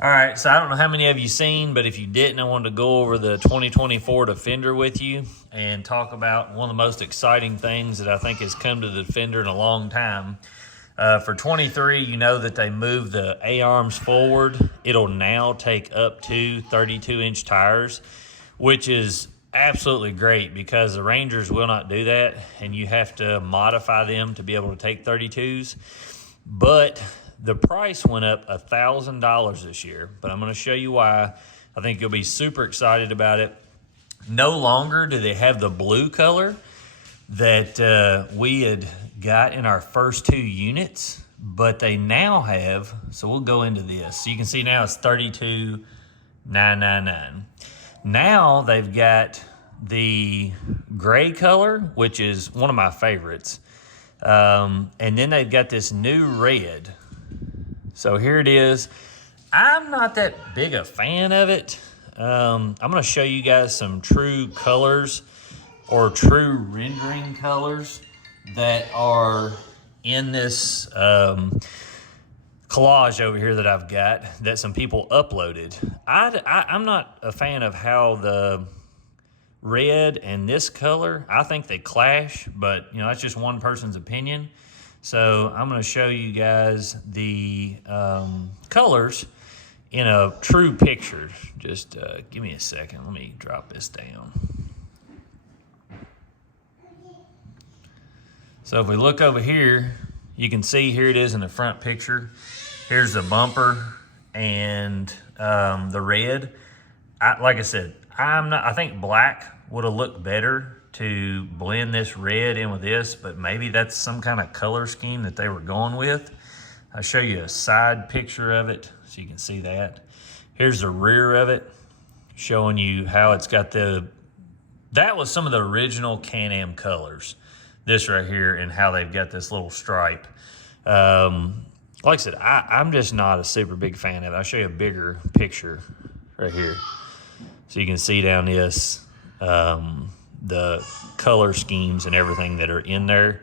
All right, so I don't know how many of you seen, but if you didn't, I wanted to go over the 2024 Defender with you and talk about one of the most exciting things that I think has come to the Defender in a long time. For 23, you know that they moved the A-arms forward. It'll now take up to 32-inch tires, which is absolutely great because the Rangers will not do that, and you have to modify them to be able to take 32s. But the price went up $1,000 this year, but I'm going to show you why. I think you'll be super excited about it. No longer do they have the blue color that we had got in our first two units, but they now have, so we'll go into this. So you can see now it's $32,999. Now they've got the gray color, which is one of my favorites. And then they've got this new red. So here it is. I'm not that big a fan of it. I'm going to show you guys some true colors or true rendering colors that are in this collage over here that I've got that some people uploaded. I'm not a fan of how the red and this color, I think they clash, but you know, that's just one person's opinion. So I'm going to show you guys the colors in a true picture. Just give me a second. Let me drop this down. So if we look over here, you can see here it is in the front picture. Here's the bumper and the red. Like I said, I think black would have looked better to blend this red in with this, but maybe that's some kind of color scheme that they were going with. I'll show you a side picture of it so you can see that. Here's the rear of it, showing you how it's got that was some of the original Can-Am colors. This right here and how they've got this little stripe. Like I said, I'm just not a super big fan of it. I'll show you a bigger picture right here. So you can see down this, the color schemes and everything that are in there.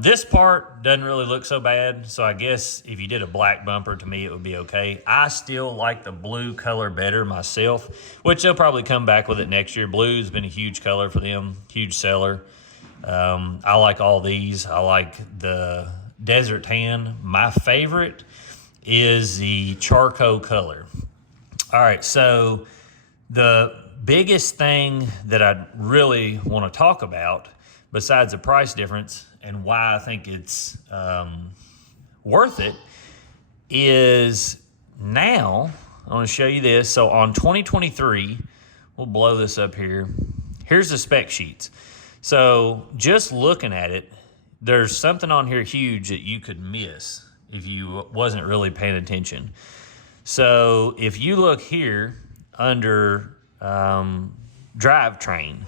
This part doesn't really look so bad. So I guess if you did a black bumper, to me, it would be okay. I still like the blue color better myself, which they'll probably come back with it next year. Blue's been a huge color for them, huge seller. I like all these. I like the desert tan. My favorite is the charcoal color. All right, so the biggest thing that I really want to talk about, besides the price difference and why I think it's worth it, is now, I want to show you this. So on 2023, we'll blow this up here. Here's the spec sheets. So just looking at it, there's something on here huge that you could miss if you wasn't really paying attention. So if you look here under Drivetrain,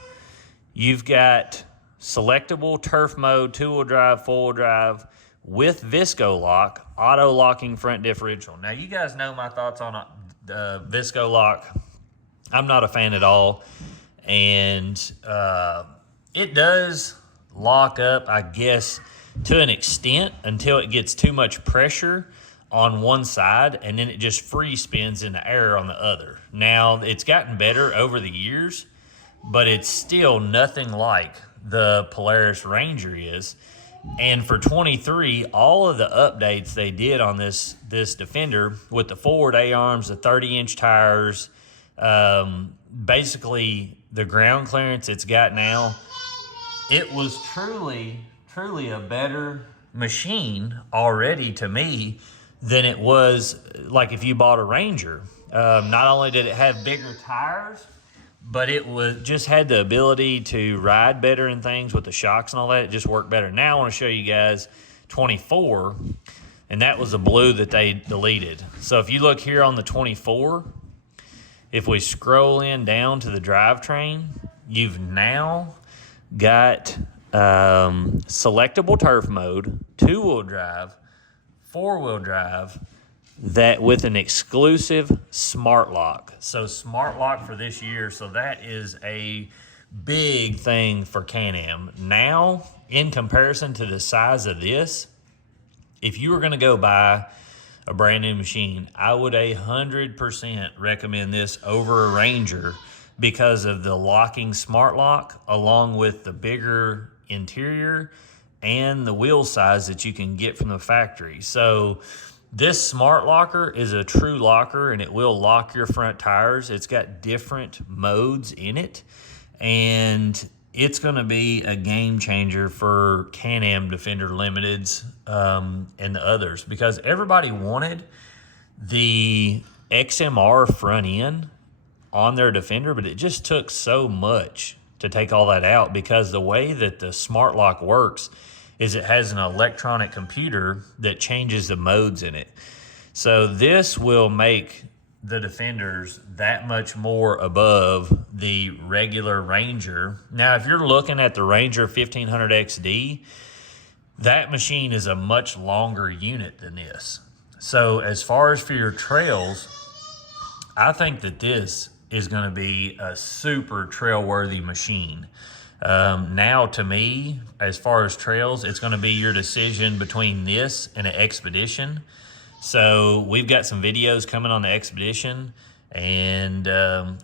you've got selectable turf mode, two-wheel drive, four-wheel drive with Visco lock, auto locking front differential. Now you guys know my thoughts on Visco lock. I'm not a fan at all, and it does lock up, I guess, to an extent until it gets too much pressure on one side, and then it just free spins in the air on the other. Now, it's gotten better over the years, but it's still nothing like the Polaris Ranger is. And for 23, all of the updates they did on this Defender with the forward A-arms, the 30-inch tires, basically the ground clearance it's got now, it was truly a better machine already to me than it was like if you bought a Ranger. Not only did it have bigger tires, but it just had the ability to ride better and things with the shocks and all that. It just worked better. Now I want to show you guys 24, and that was the blue that they deleted. So if you look here on the 24, if we scroll in down to the Drivetrain, you've now got selectable turf mode, two-wheel drive, four-wheel drive, that with an exclusive smart lock. So smart lock for this year, so that is a big thing for Can-Am. Now, in comparison to the size of this, if you were going to go buy a brand new machine, I would 100% recommend this over a Ranger because of the locking smart lock, along with the bigger interior and the wheel size that you can get from the factory. So this smart locker is a true locker, and it will lock your front tires. It's got different modes in it, and it's going to be a game changer for Can-Am Defender Limiteds and the others, because everybody wanted the XMR front end on their Defender, but it just took so much to take all that out, because the way that the smart lock works is it has an electronic computer that changes the modes in it. So this will make the Defenders that much more above the regular Ranger. Now, if you're looking at the Ranger 1500 XD, that machine is a much longer unit than this. So as far as for your trails, I think that this is going to be a super trail-worthy machine. Now, to me, as far as trails, it's going to be your decision between this and an Expedition. So we've got some videos coming on the Expedition, and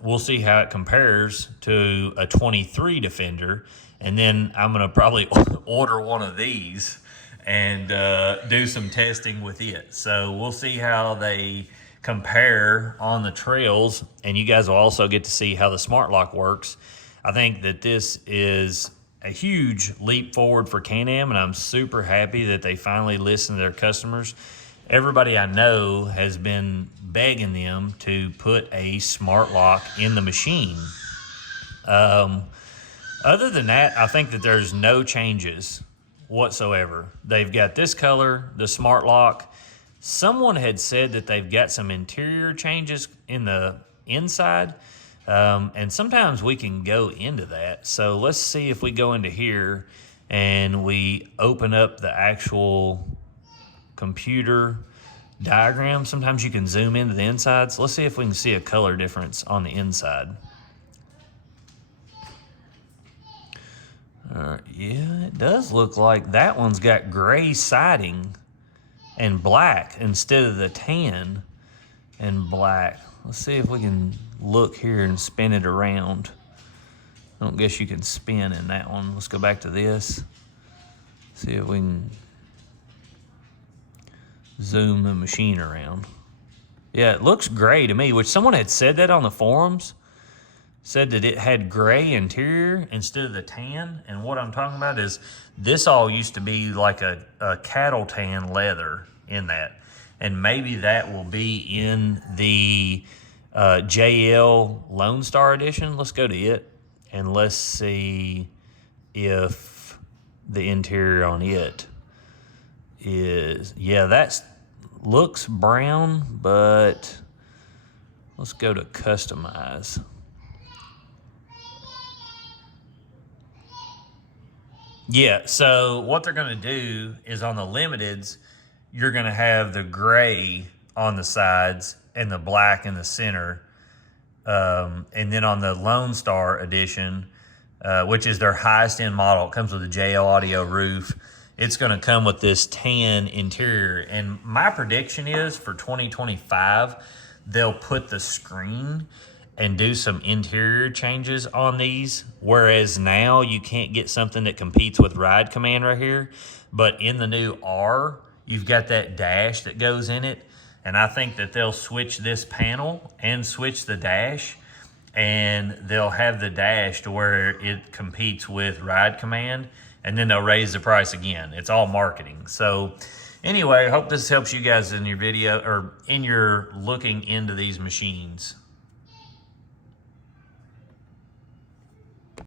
we'll see how it compares to a 23 Defender. And then I'm going to probably order one of these and do some testing with it. So we'll see how they compare on the trails, and you guys will also get to see how the smart lock works. I think that this is a huge leap forward for Can-Am, and I'm super happy that they finally listened to their customers. Everybody I know has been begging them to put a smart lock in the machine. Other than that, I think that there's no changes whatsoever. They've got this color, the smart lock. Someone had said that they've got some interior changes in the inside, and sometimes we can go into that. So let's see if we go into here and we open up the actual computer diagram. Sometimes you can zoom into the inside. So let's see if we can see a color difference on the inside. Yeah, it does look like that one's got gray siding and black instead of the tan and black. Let's see if we can look here and spin it around. I don't guess you can spin in that one. Let's go back to this. See if we can zoom the machine around. Yeah, it looks gray to me, which someone had said that on the forums. Said that it had gray interior instead of the tan. And what I'm talking about is this all used to be like a cattle tan leather in that. And maybe that will be in the JL Lone Star Edition. Let's go to it and let's see if the interior on it is, yeah, that looks brown, but let's go to customize. Yeah, so what they're going to do is on the Limiteds, you're going to have the gray on the sides and the black in the center. And then on the Lone Star Edition, which is their highest end model, it comes with a JL Audio roof. It's going to come with this tan interior. And my prediction is for 2025, they'll put the screen and do some interior changes on these, whereas now you can't get something that competes with Ride Command right here. But in the new R, you've got that dash that goes in it, and I think that they'll switch this panel and switch the dash, and they'll have the dash to where it competes with Ride Command, and then they'll raise the price again. It's all marketing. So anyway, I hope this helps you guys in your video or in your looking into these machines.